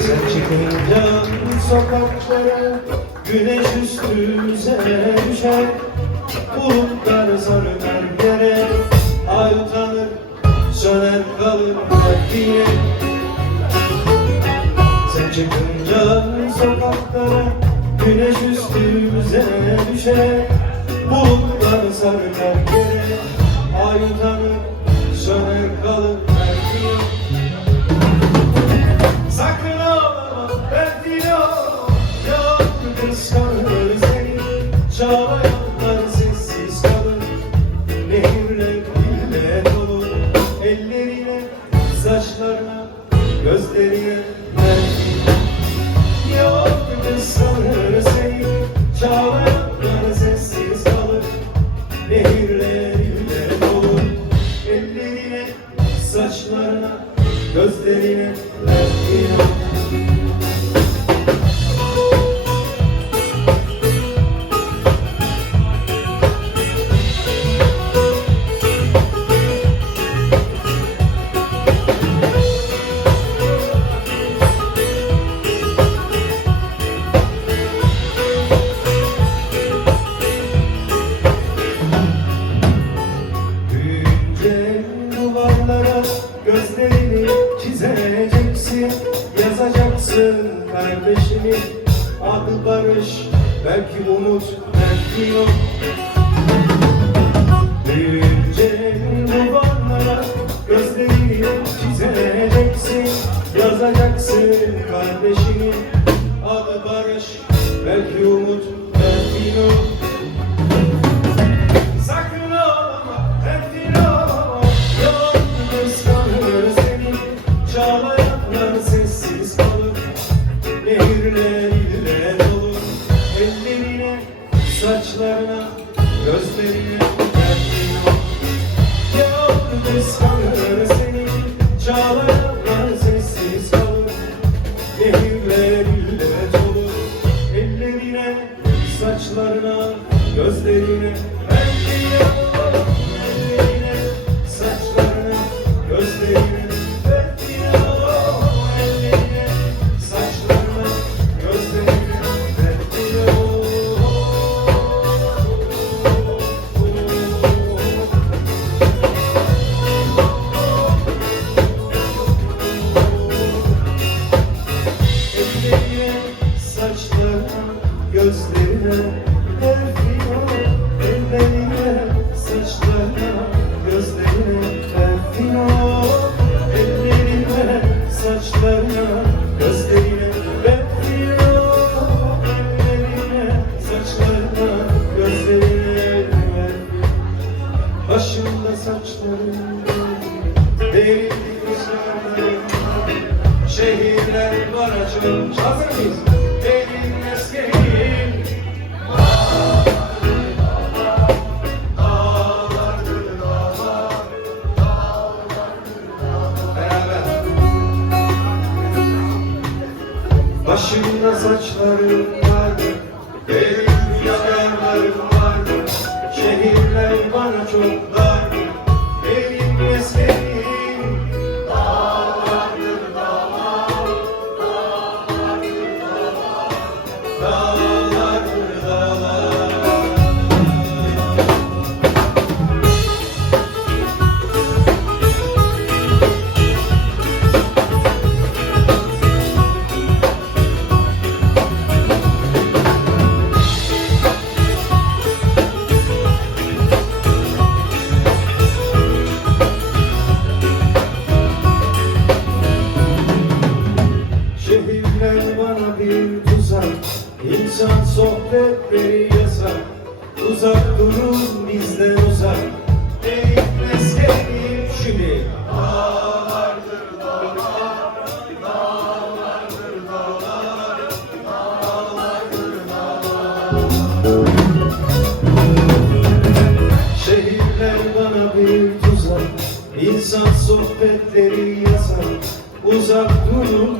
Sen çıkınca sokaklara güneş üstümüze düşer. Bulutlar sarı her yere, ay utanır, söner kalır kalbine. Sen çıkınca sokaklara güneş üstümüze düşer. Bulutlar sarı her yere, ay utanır, söner kalır kalbine. Sakın ağlama Bertino, yok kıskanır seni. Çağlayanlar sessiz kalır, nehirle dolu. Ellerine, saçlarına, gözlerine Bertino, yok kıskanır seni. Çağlayanlar sessiz kalır, nehirle dolu. Ellerine, saçlarına, gözlerine Bertino. Büyünce duvarlara gözlerini çizeceksin, yazacaksın kardeşini. Adı Barış, belki umut, belki yok. Büyünce duvarlara gözlerini çizeceksin, yazacaksın kardeşini. Adı Barış, belki umut, belki yok. Sakın ağlama Bertino, yok kıskanır seni. Çağlayanlar sessiz kalır, nehirle dolu. Ellerine, saçlarına, gözlerine Bertino, yok kıskanır seni. Çağlayanlar sessiz kalır, nehirle dolu. Ellerine, saçlarına, gözlerine Bertino, ellerine, saçlarına, gözlerine Bertino, ellerine, saçlarına, gözlerine Bertino. Ellerine, saçlarına, gözlerine Bertino, ellerine, saçlarına, gözlerine Bertino, ellerine, saçlarına, gözlerine Bertino, ellerine, saçlarına, gözlerine Bertino. Başımda saçlarım, derin kuşlarım, şehirler var açılmış. Hazır mıyız? Elin meskenin, başımda saçlarım vardı, derin rüzgarlarım vardı. Şehirler bana çok dardı, elin meskenin. Dağlardır dağlar, dağlardır dağlar, dağlardır dağlar. Şehirler bana bir tuzak, insan sohbetleri yasak. Uzak durun bizden uzak, elin meskenin. Şimdi dağlardır dağlar, dağlardır dağlar, dağlardır dağlar. Şehirler bana bir tuzak, insan sohbetleri yasak. Uzak durun